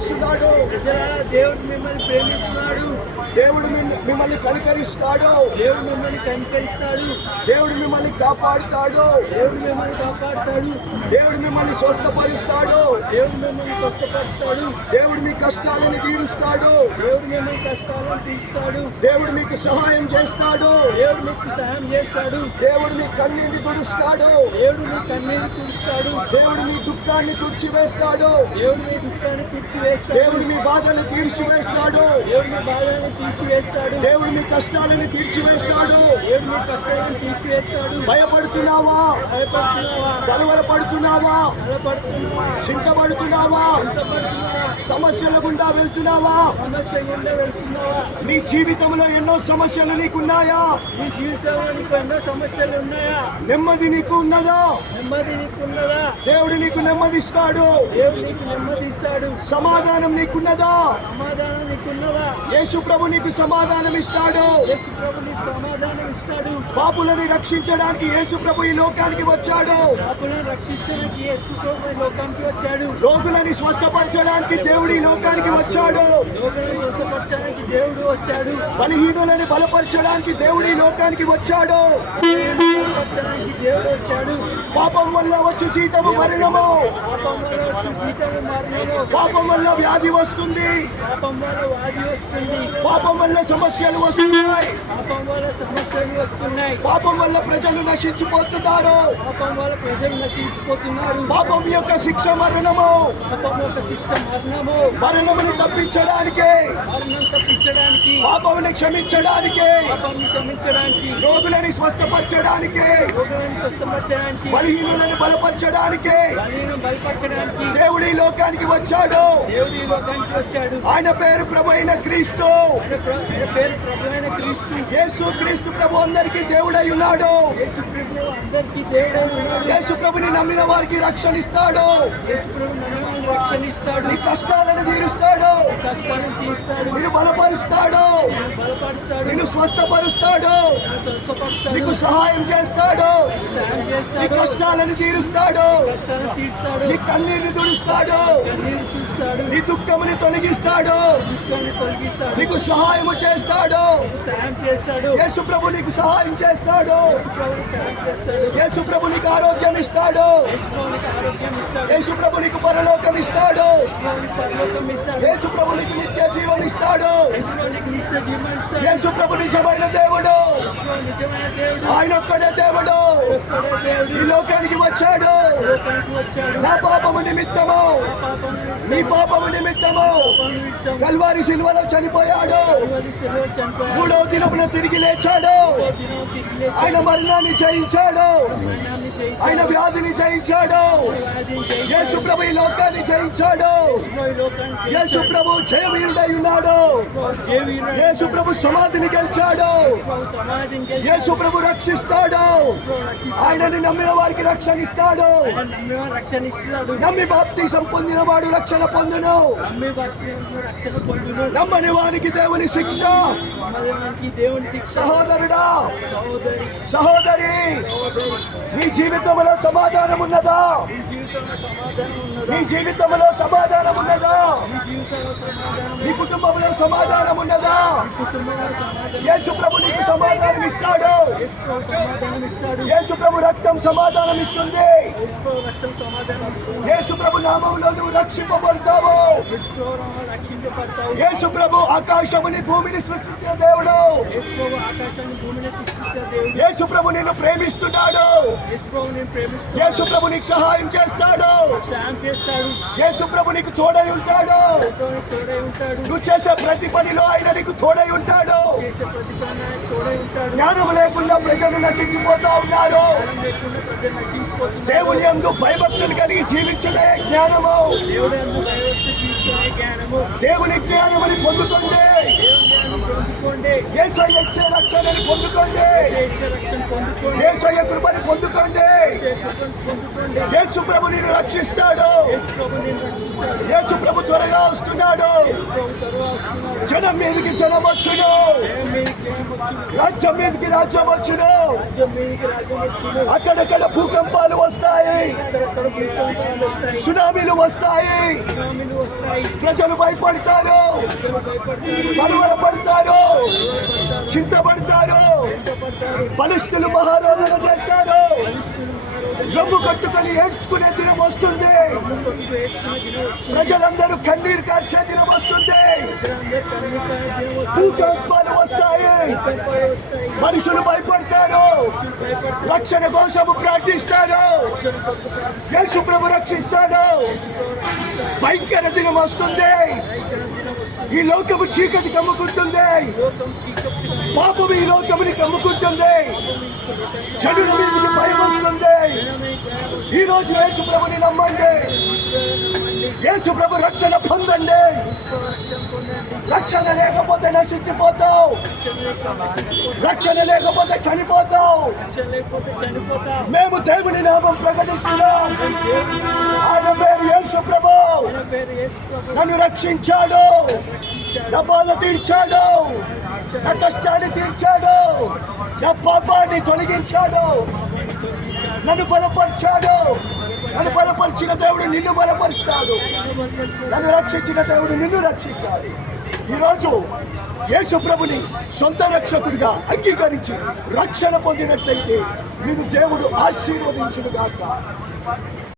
ప్రేమిస్తున్నాడు. దేవుడు మిమ్మల్ని ప్రేమిస్తున్నాడు. దేవుడు మిమ్మల్ని కనికరిస్తాడు. దేవుడు మిమ్మల్ని కనికరిస్తాడు. దేవుడు మిమ్మల్ని కాపాడుతాడు. దేవుడు మిమ్మల్ని కాపాడుతాడు. దేవుడు మిమ్మల్ని స్వస్థపరుస్తాడు. దేవుడు మిమ్మల్ని స్వస్థపరుస్తాడు. దేవుడు మీ కష్టాలను తీరుస్తాడు. దేవుడు మిమ్మల్ని కష్టాలను తీరుస్తాడు. దేవుడు మీకు సహాయం చేస్తాడు. దేవుడు మీకు సహాయం చేస్తాడు. దేవుడు మీ కన్నీటిని తుడుస్తాడు. దేవుడు మీ కన్నీరు తుడుస్తాడు. దేవుడు మీ దుఃఖాన్ని తుడిచివేస్తాడు. దేవుడు మీ దుఃఖాన్ని తీర్చివేస్తాడు. దేవుడు మీ బాధలు తీర్చివేస్తాడు. దేవుడు మీ బాధలను తీర్చివేస్తాడు. దేవుడు మీ కష్టాలను తీర్చివేస్తాడు. దేవుడు మీ కష్టాలను తీర్చివేస్తాడు. భయపడుతున్నావా? భయపడుతున్నావా? కలవరపడుతున్నావా? భయపడుతున్నావా? చింతపడుతున్నావా? చింతపడుతున్నావా? సమస్యల గుండా వెళ్తున్నావా? సమస్య గుండా వెళ్తున్నావా? నీ జీవితంలో ఎన్నో సమస్యలు నీకున్నాయా? నీ జీవితంలో నీకు ఎన్నో సమస్యలు ఉన్నాయా? నెమ్మది నీకు ఉన్నదా? నెమ్మది నీకున్నదా? దేవుడు నీకు నెమ్మదిస్తాడు. దేవుడు నీకు నెమ్మది ఇస్తాడు. సమాధానం నీకున్నదా? సమాధానం నీకున్నదా? యేసు ప్రభు నీకు సమాధానం ఇస్తాడు. యేసు ప్రభు నీకు సమాధానం ఇస్తాడు. పాపులని రక్షించడానికి యేసు ప్రభు ఈ లోకానికి వచ్చాడు. పాపులను రక్షించడానికి యేసు ప్రభు ఈ లోకానికి వచ్చాడు. రోగులని స్వస్థపరచడానికి దేవుడు ఈ లోకానికి వచ్చాడు. రోగులను స్వస్థపరచడానికి దేవుడు వచ్చాడు. బలహీనులని బలపరచడానికి దేవుడు ఈ లోకానికి వచ్చాడు. స్వస్థపరచడానికి దేవుడు వచ్చాడు. పాపం వల్ల వచ్చు జీతము మరణము. పాపం వల్ల వచ్చే జీతము మరణము. పాపం వల్ల వ్యాధి వస్తుంది. పాపం వల్ల వ్యాధి వస్తుంది. పాపం వల్ల సమస్యలు వస్తున్నాయి. పాపం వల్ల సమస్యలు వస్తున్నాయి. పాపం వల్ల ప్రజలు నశించిపోతున్నారు. పాపం వల్ల ప్రజలు నశించిపోతున్నారు. పాపం యొక్క శిక్ష మరణము. పాపం యొక్క శిక్ష మరణము. మరణముని తప్పించడానికి, మరణం తప్పించడానికి, పాపముని క్షమించడానికి, పాపాన్ని క్షమించడానికి, రోగులని స్వస్థపరచడానికి, రోగులను స్వస్థపరచడానికి, బలహీనులను బలపరచడానికి బలిని బలపరచడానికి దేవుడు ఈ లోకానికి వచ్చాడు. దేవుడు ఈ లోకానికి వచ్చాడు. ఆయన పేరు ప్రభు అయిన క్రీస్తు. ఆయన పేరు ప్రభువైన క్రీస్తు. యేసు క్రీస్తు ప్రభు అందరికీ దేవుడై ఉన్నాడు. యేసు ప్రభు అందరికీ దేవుడై ఉన్నాడు. యేసు ప్రభుని నమ్మిన వారికి రక్షణ ఇస్తాడు. యేసు ప్రభు మనల్ని రక్షణిస్తాడు. నీ కష్టాలను తీరుస్తాడు. కష్టాలను తీరుస్తాడు. నిన్ను బలపరుస్తాడు. బలపరుస్తాడు. నిన్ను స్వస్థపరుస్తాడు. స్వస్థపరుస్తాడు. నీకు సహాయం చేస్తాడు. సహాయం నీ చేస్తాడు. కష్టాలను తీరుస్తాడు. కష్టాలను తీరుస్తాడు. నీ కన్నీరుని తుడుస్తాడు. కన్నీరు చూస్తాడు. నీ దుఃఖముని తొలగిస్తాడు. దుఃఖాన్ని తొలగిస్తాడు. నీకు సహాయము చేస్తాడు. సహాయం చేస్తాడు. యేసు ప్రభు నీకు సహాయం చేస్తాడు. ప్రభువు సహాయం చేస్తాడు. యేసు ప్రభు నీకు ఆరోగ్యం ఇస్తాడు. ప్రభువునికి ఆరోగ్యం ఇస్తాడు. యేసు ప్రభు నీకు పరలోకం ఇస్తాడు. ప్రభువునికి పరలోకం ఇస్తాడు. యేసు ప్రభు నీకు నిత్య జీవం ఇస్తాడు. ప్రభువునికి నిత్య జీవం ఇస్తాడు. యేసు ప్రభు నిజమైన దేవుడు. ప్రభువు నిజమైన దేవుడు. ఆయన ఒక్కడే దేవుడు. ఒక్కడే దేవుడు. ఈ లోకానికి వచ్చాడు. లోకానికి వచ్చాడు. నా పాపము నిమిత్తము, నీ పాపము నిమిత్తము కల్వారి సిలువలో చనిపోయాడు. మూడవ దినమున తిరిగి లేచాడు. ఆయన మరణాన్ని జయించాడు. ఆయన వ్యాధిని జయించాడు. యేసు ప్రభు ఈ లోకాన్ని జయించాడు. యేసు ప్రభు జయవీరుడై ఉన్నాడు. యేసు ప్రభు సమాధిని గెలిచాడు. యేసు ప్రభు రక్షిస్తాడు. ఆయనని నమ్మిన వారికి రక్షణ ఇస్తాడు. రక్షణ ఇస్తాడు. నమ్మి బాప్తిసం పొందిన వాడు రక్షణ పొందును. రక్షణ పొందును. నమ్మని వానికి దేవుని శిక్ష. దేవుని శిక్ష. సహోదరుడా, సహోదరి, సహోదరి, నీ జీవితంలో సమాధానం ఉన్నదా? ఈ జీవితంలో సమాధానం ఉన్నదా? నీ జీవితంలో సమాధానం ఉన్నదా? ఈ జీవితంలో సమాధానం, నీ కుటుంబంలో సమాధానం ఉన్నదా? కుటుంబంలో సమాధానం, యేసు ప్రభు నీకు సమాధానం ఇస్తాడు. యేసు సమాధానం ఇస్తాడు. యేసు ప్రభు రక్తం సమాధానం ఇస్తుంది. యేసు రక్తం సమాధానం ఇస్తుంది. యేసు ప్రభు నామములో నువ్వు రక్షింపబడతావు. యేసు రక్షించబడతావు. యేసు ప్రభు ఆకాశముని భూమిని సృష్టించిన దేవుడు. యేసు ఆకాశాన్ని భూమిని సృష్టించిన దేవుడు. యేసు ప్రభు నిన్ను ప్రేమిస్తున్నాడు. యేసు నేను ప్రేమిస్తాను. యేసు ప్రభు నీకు సహాయం చేస్తాడు. సాయం చేస్తాడు. యేసు ప్రభు నీకు తోడై ఉంటాడు. తోడై ఉంటాడు. నువ్వు చేసే ప్రతి పనిలో ఆయన నీకు తోడై ఉంటాడు. చేసే ప్రతి పని ఆయన తోడై ఉంటాడు. జ్ఞానం లేకుండా ప్రజలు నశించిపోతా ఉన్నారు. లేకుండా ప్రజలు నశించిపోతున్నారు. దేవుని యందు భయభక్తులు కలిగి జీవించడే జ్ఞానము. దేవుడు అందుకు దయచేసి తీసుకునే జ్ఞానము. దేవుని జ్ఞానమని పొందుకోండి. దేవుని జ్ఞానం పొందుకోండి. యేసయ్య ఇచ్చే రక్షణని పొందుకోండి. యేసు రక్షణ పొందుకోండి. యేసయ్య కృపని పొందుకోండి. యేసు కృపను పొందుకోండి. యేసు ప్రభు నిన్ను రక్షిస్తాడు. యేసు ప్రభు నిన్ను రక్షిస్తాడు. యేసు ప్రభు త్వరగా వస్తున్నాడు. యేసు ప్రభు తరువాస్తున్నాడు. జనం మీదకి జనం వచ్చును, జయం మీదకి జయం వచ్చును. రాజ్యం మీదకి రాజ్యం వచ్చును. రాజ్యం మీదకి రాజ్యం వచ్చును. అక్కడక్కడ భూకంపాలు వస్తాయి, అక్కడక్కడ భూకంపాలు వస్తాయి, సునామీలు వస్తాయి, సునామీలు వస్తాయి. ప్రజలు భయపడతారు, ప్రజలు భయపడతారు, కలవరపడతారు, చింతపడతారు, భయపడతారు. బలిష్ఠులు మహారాజులు చేస్తారు. రొమ్ము కట్టుకొని ఏడ్చుకునే దినం వస్తుంది. కొట్టుకు వేసుకునే దినం వస్తుంది. ప్రజలందరూ కన్నీరు కార్చే దినం వస్తుంది. ప్రజలందరూ కన్నీరు దినం వస్తుంది. భూకంపాలు వస్తాయి, భూకంపాలు వస్తాయి. మనుషులు భయపడతారు, భయపడతారు. రక్షణ కోసము ప్రార్థిస్తారు. యేసు ప్రభు రక్షిస్తాడు. భయంకర దినం వస్తుంది. ఈ లోకము చీకటి కమ్ముకుంటుంది, లోకం చీకటి పాపము ఈ లోకముని కమ్ముకుంటుంది, చెడుల మీదకి భయం వస్తుంది. ఈ రోజు యేసు ప్రభుని నమ్మండి, యేసు ప్రభు రక్షణ పొందండి. రక్షణ లేకపోతే నశించిపోతావు, రక్షణ లేకపోతే చనిపోతావు. లేకపోతే చనిపోతాం. మేము దేవుని నామం ప్రకటిస్తున్నాం. ఆయన పేరు యేసు ప్రభు. ఆయన పేరు యేసు ప్రభు. నన్ను రక్షించాడు, నా బాధ తీర్చాడు, నా కష్టాన్ని తీర్చాడు, నా పాపాన్ని తొలగించాడు, నన్ను బలపరిచాడు. నన్ను బలపరిచిన దేవుడు నిన్ను బలపరుస్తాడు, నన్ను రక్షించిన దేవుడు నిన్ను రక్షిస్తాడు. ఈరోజు యేసు ప్రభుని సొంత రక్షకుడిగా అంగీకరించి రక్షణ పొందినట్లయితే నిన్ను దేవుడు ఆశీర్వదించును గాక.